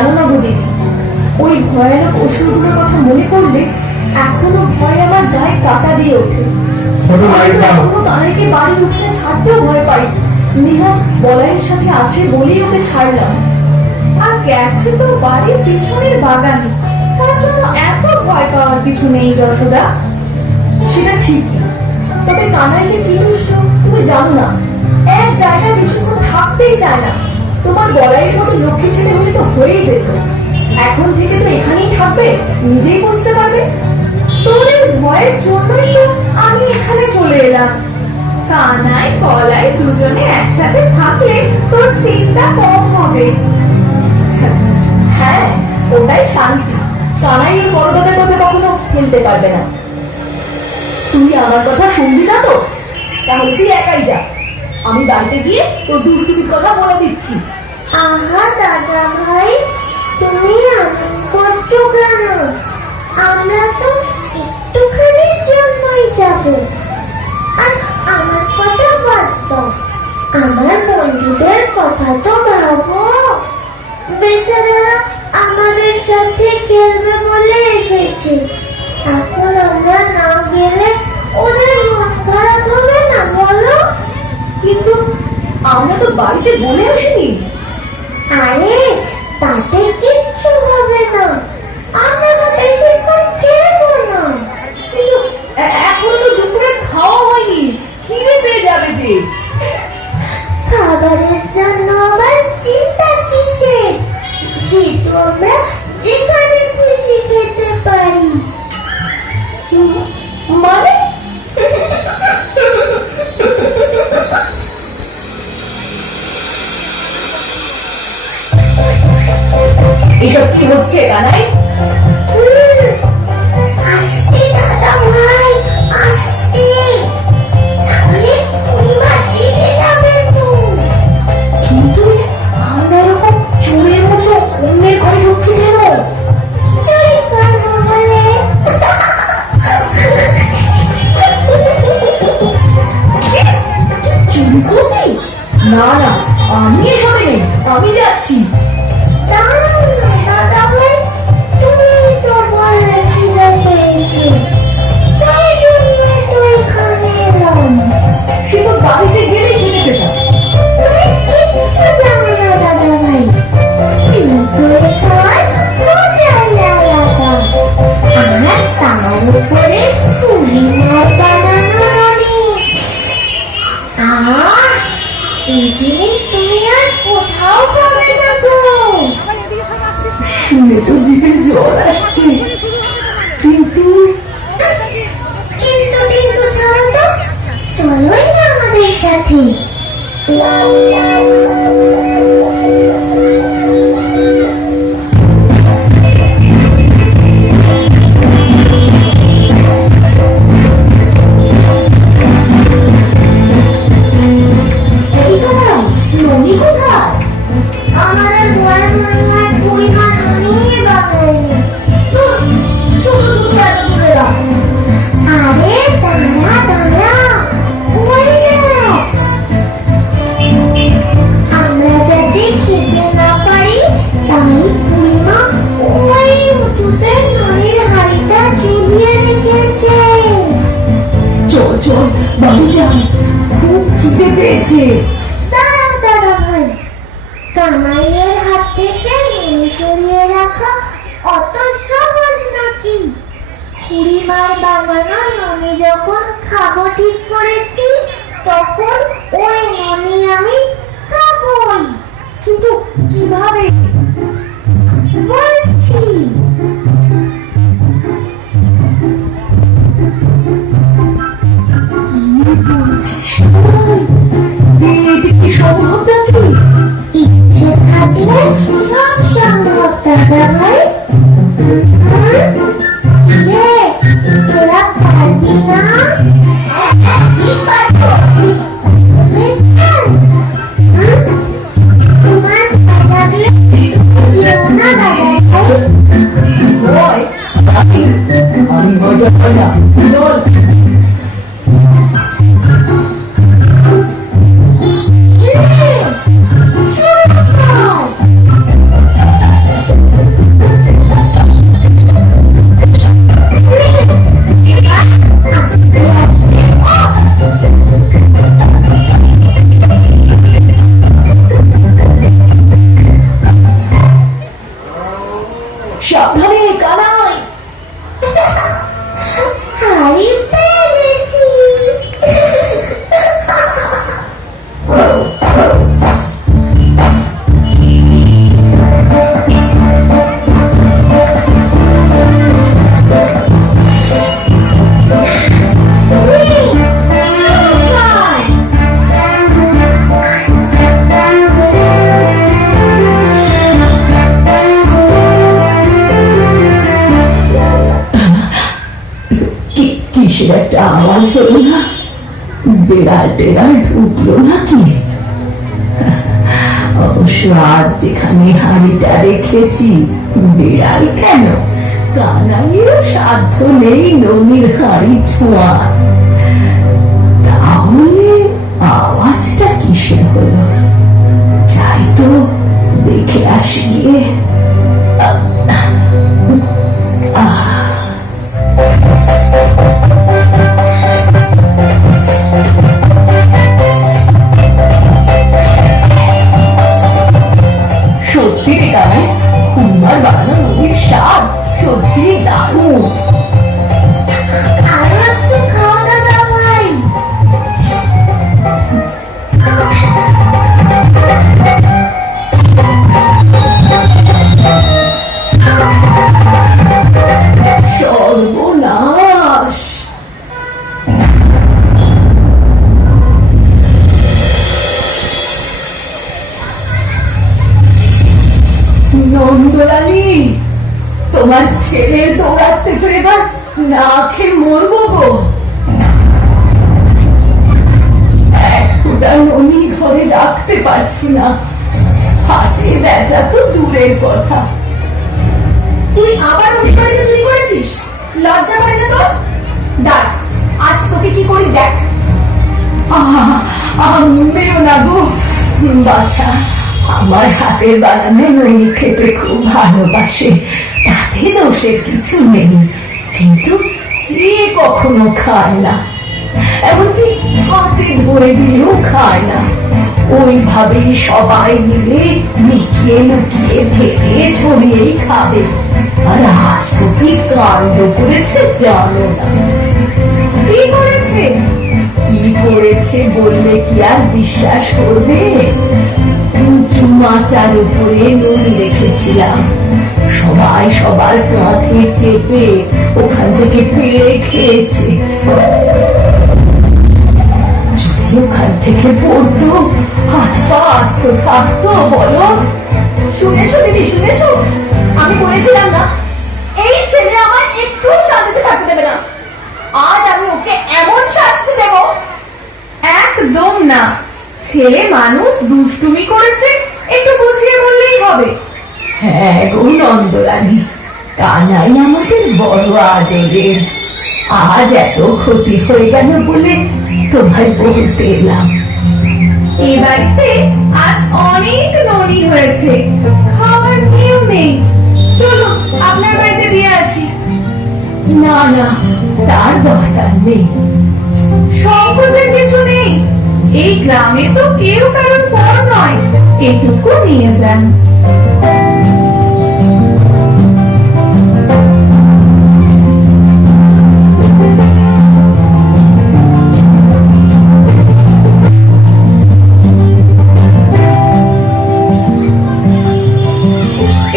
জানো না গো দিদি, ওই ভয়ানক অসুরগুলোর কথা মনে করলে এখনো ভয় আমার গায়ে কাটা দিয়ে ওঠে। এখনো কানাইকে বাড়ির উঠে ছাড়তেও ভয় পাই। নেহা বলাইয়ের সাথে আছে বলেই ওকে ছাড়লাম। আর গেছে তো বাড়ির পিছনের বাগানে, তার জন্য এত ভয় পাওয়ার কিছু নেই যশোদা। সেটা ঠিকই, তবে কানাই যে কি দুষ্ট তুমি জানো না। এক জায়গায় বেশিক্ষণ থাকতেই চায় না। তোমার বলাইয়ের মতো লক্ষ্মী ছেলে হলে তো হয়েই যেত। এখন থেকে তো এখানেই থাকবে, নিজেই বুঝতে পারবে। তোদের ভয়ের জন্যই তো আমি এখানে চলে এলাম। কানাই বলাই দুজনে একসাথে থাকলে তোর চিন্তা কম হবে। হ্যাঁ, ওটাই শান্তি। কানাই ওর বড় দাদার কথা কখনো ফেলতে পারবে না। তুই আমার কথা শুনবি না তো? তাহলে তুই একাই যা, আমি বাড়িতে গিয়ে তোর দুষ্টুমির কথা বলে দিচ্ছি। আহা দাদা ভাই, তুমি এমন করছো কেন? আমরা তো একটুখানির জন্যই যাব। আর আমার কথা বাদ দাও, আমার বন্ধুদের কথা তো ভাবো। বেচারারা আমাদের সাথে খেলবে বলে এসেছে। এখন আমরা না গেলে ওদের মন খারাপ হবে না বলো? কিন্তু আমরা তো বাড়িতে বলে আসিনি। আরে তাতে কিচ্ছু হবে না, আমরা তো বেশিক্ষণ খেলবো না। কিন্তু এখনো তো দুপুরের খাওয়া হয়নি, খিদে পেয়ে যাবে যে। খাবারের জন্য আবার চিন্তা কিসের? সে তো আমরা যেখানে খুশি খেতে পারি। মানে এসব কি হচ্ছে কানাই? আস্তে দাদা ভাই, আস্তে, তাহলে খুড়িমা জেগে যাবে তো। কিন্তু আমরা এরকম চোরের মতো অন্যের ঘরে ঢুকছি কেন? চুরি করবো বলে। চুরি করবি? না না, আমি এসবে নেই, আমি যাচ্ছি। দাঁড়াও না দাদা ভাই, তুমি তো বললে খিদে পেয়েছে, তাই জন্যই তো এখানে এলাম। সে তো বাড়িতে গেলেই খেতে পেতাম। তুমি কিচ্ছু জানো না দাদা ভাই, চুরি করে খাওয়ার মজাই আলাদা। আর তার উপরে খুড়িমার বানানো ননি। এই জিনিস তুমি আর কোথাও পাবে না গো। শুনে তো জিভে জল আসছে, কিন্তু কিন্তু কিন্তু ছাড়ো তো, চলোই না আমাদের সাথে। এই কোথায়? ননি কোথায়? আমাদের ভয়ে মনে হয় খুড়িমা ননি বানায়নি। শুধু শুধু এত দূরে যাও। আরে দাঁড়া দাঁড়া, ওই দেখ। আমরা যাতে খেতে না পারি তাই খুড়িমা ওই উঁচুতে ননির হাড়িটা ঝুলিয়ে রেখেছে। চল চল বাড়ি যাই, খুব খিদে পেয়েছে। দাঁড়াও দাদা ভাই, কানাইয়ের হাত থেকে ননি সরিয়ে রাখা অত সহজ নাকি? খুড়িমার বানানো ননি যখন খাবো ঠিক করেছি, তখন ওই ননি আমি খাবই। কিন্তু কিভাবে? বলছি, কি বলছিস কানাই? এটা কি সম্ভব নাকি? ইচ্ছে থাকলে সব সম্ভব দাদা ভাই। রে, তোরা পারবি না? কি পারবো? তোমার ভয় লাগলে যেও না দাদা ভাই। ভয়? আমি ভয় পাই না, চল। রে, শোনো। কিসের একটা আওয়াজ হলো না? বেড়াল টেড়াল ঢুকলো নাকি? অবশ্য আজ যেখানে হাড়িটা রেখেছি, বিড়াল কেন, কানাইয়েরও সাধ্য নেই ননির হাড়ি ছোঁয়া। তাহলে আওয়াজটা কিসের হলো? যাই তো দেখে আসি গিয়ে। সত্যি রে কানাই, কুম্বার বানানো নদীর স্বাদ সত্যি দারুণ। আরো একটু খাওয়া দাওয়া ভাই। সর্বনাশ! নন্দরানী, তোমার ছেলের দৌড়াতে তো এবার না খেয়ে মরবো গো। এক ফোঁটা ননি ঘরে রাখতে পারছি না, হাটে বেচা তো দূরের কথা। তুই আবার ওই বাড়িতে চুরি করেছিস? লজ্জা করে না তোর? দাঁড়, আজ তোকে কি করি দেখ। মেরো না গো বাচ্চা, আমার হাতের বানানো ননি খেতে খুব ভালোবাসে, তাতে দোষের কিছু নেই, কিন্তু যে কখনো খায় না, এমনকি হাতে ধরে দিলেও খায় না। ওইভাবেই সবাই মিলে লুকিয়ে লুকিয়ে ভেবে ছড়িয়েই খাবে। আর আজ তো কি কাণ্ড করেছে জানো না? কি করেছে? কি করেছে বললে কি আর বিশ্বাস করবে? উঁচু মাচার উপরে ননি রেখেছিলাম, সবাই সবার কাঁধে চেপে ওখান থেকে পেড়ে খেয়েছে। যদি ওখান থেকে পড়তো, হাত পা আস্ত থাকতো বলো? শুনেছো দিদি, শুনেছো? আমি বলেছিলাম না, এই ছেলে আমার একটু শান্তিতে থাকতে দেবে না। আজ আমি ওকে এমন শাস্তি দেব। একদম না, ছেলে মানুষ দুষ্টুমি করেছে, একটু বুঝিয়ে বললেই হবে। হ্যাঁ গো নন্দরানী, কানাই আমাদের বড় আদরের। আজ এত ক্ষতি হয়ে গেল বলে তোমায় বলতে এলাম। এ বাড়িতে আজ অনেক ননি হয়েছে, খাওয়ার কেউ নেই। চলো আপনার বাড়িতে দিয়ে আসি। না না, তার দরকার নেই। সংকোচের কিছু নেই, এই গ্রামে তো কেউ কারোর পর নয়, এটুকু নিয়ে যান।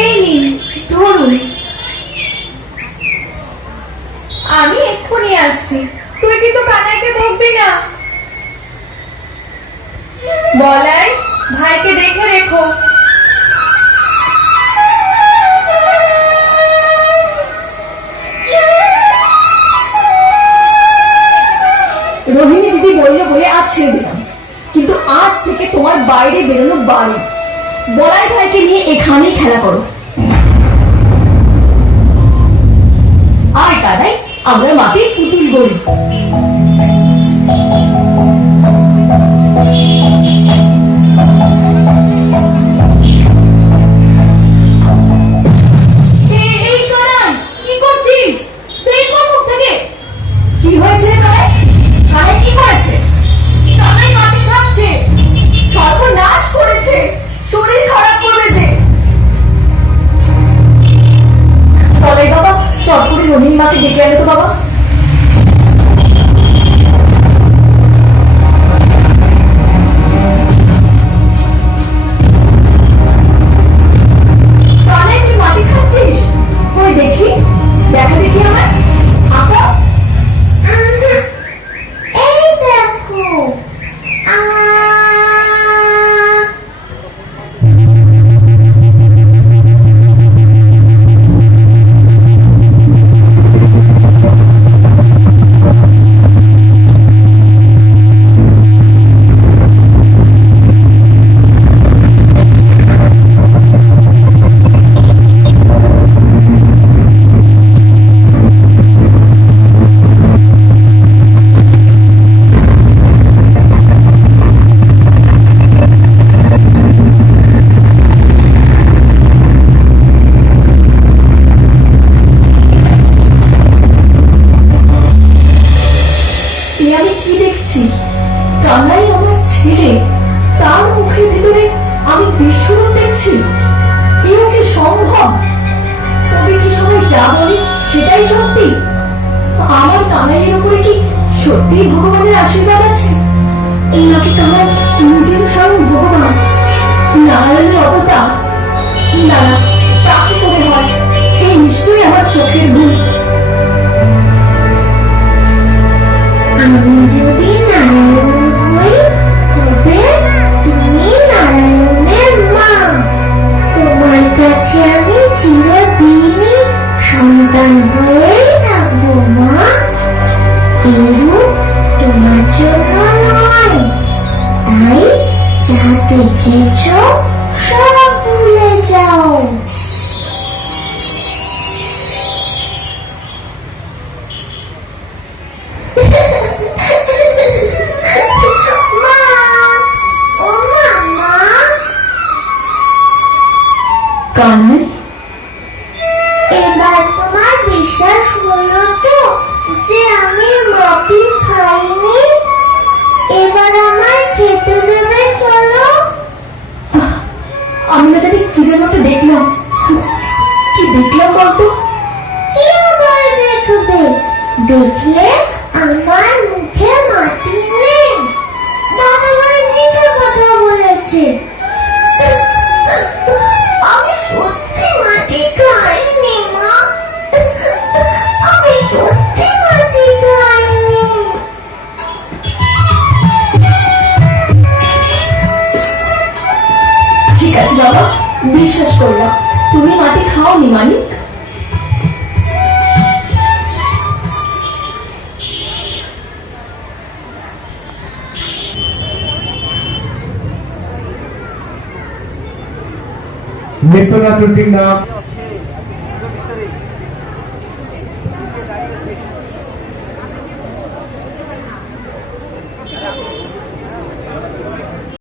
এই নিন, ধরুন। আমি এক্ষুনি আসছি। তুই কিন্তু কানাইকে বকবি না। বলাই, ভাইকে দেখে রেখো। রোহিণী দিদি বললো বলে আজ ছেড়ে দিলাম, কিন্তু আজ থেকে তোমার বাইরে বেরোনো বাড়ি। বলাই ভাইকে নিয়ে এখানেই খেলা করো। আয় কানাই, আমরা মাটির পুতুল গড়ি। এই কানাই, কি করছিস? বের কর মুখ থেকে। কি হয়েছে কানাই? কানাই কি করেছে? কানাই মাটি খাচ্ছে, সর্বনাশ করেছে, শরীর খারাপ করবে যে। বলাই বাবা, চট করে রোহিণী মাকে ডেকে আনে তো বাবা। কানাই, তুই মাটি খাচ্ছিস? কই দেখি, দেখা দেখি আমার আঁকা। এই দেখো। যাচ্ছি? এও কি সম্ভব? তবে কি সবাই যা বলে সেটাই সত্যি? আমার কানাইয়ের উপরে কি সত্যি ভগবানের আশীর্বাদ আছে, নাকি কানাই নিজের স্বয়ং ভগবান, নারায়ণের অবতার? না না, তা কি করে হয়? এই নিশ্চয়ই আমার চোখের ভুল। আমি যদি নারায়ণ হই তবে তুমি নারায়ণের মা। তোমার কাছে আমি চিরদিনই সন্তান হয়েই থাকবো মা। এরূপ তোমার জন্য নয়, তাই যা দেখেছ সব ভুলে যাও। মা, ও মা, কানাই, এবার তোমার বিশ্বাস হলো তো যে আমি মাটি খাইনি? এবার আমায় খেতে দেবে চলো। আমি না জানি কি যেন একটা দেখলাম। কি দেখলাম বলতো? কি আবার দেখবে? দেখলে আমার মুখে মাটি নেই। দাদা ভাই মিছে কথা বলেছে। আমি সত্যি মাটি খাইনি মা। আমি সত্যি মাটি খাইনি। ঠিক আছে বাবা, বিশ্বাস করলাম তুমি মাটি খাওনি মানিক। নৃত্যনাট্যটির নাম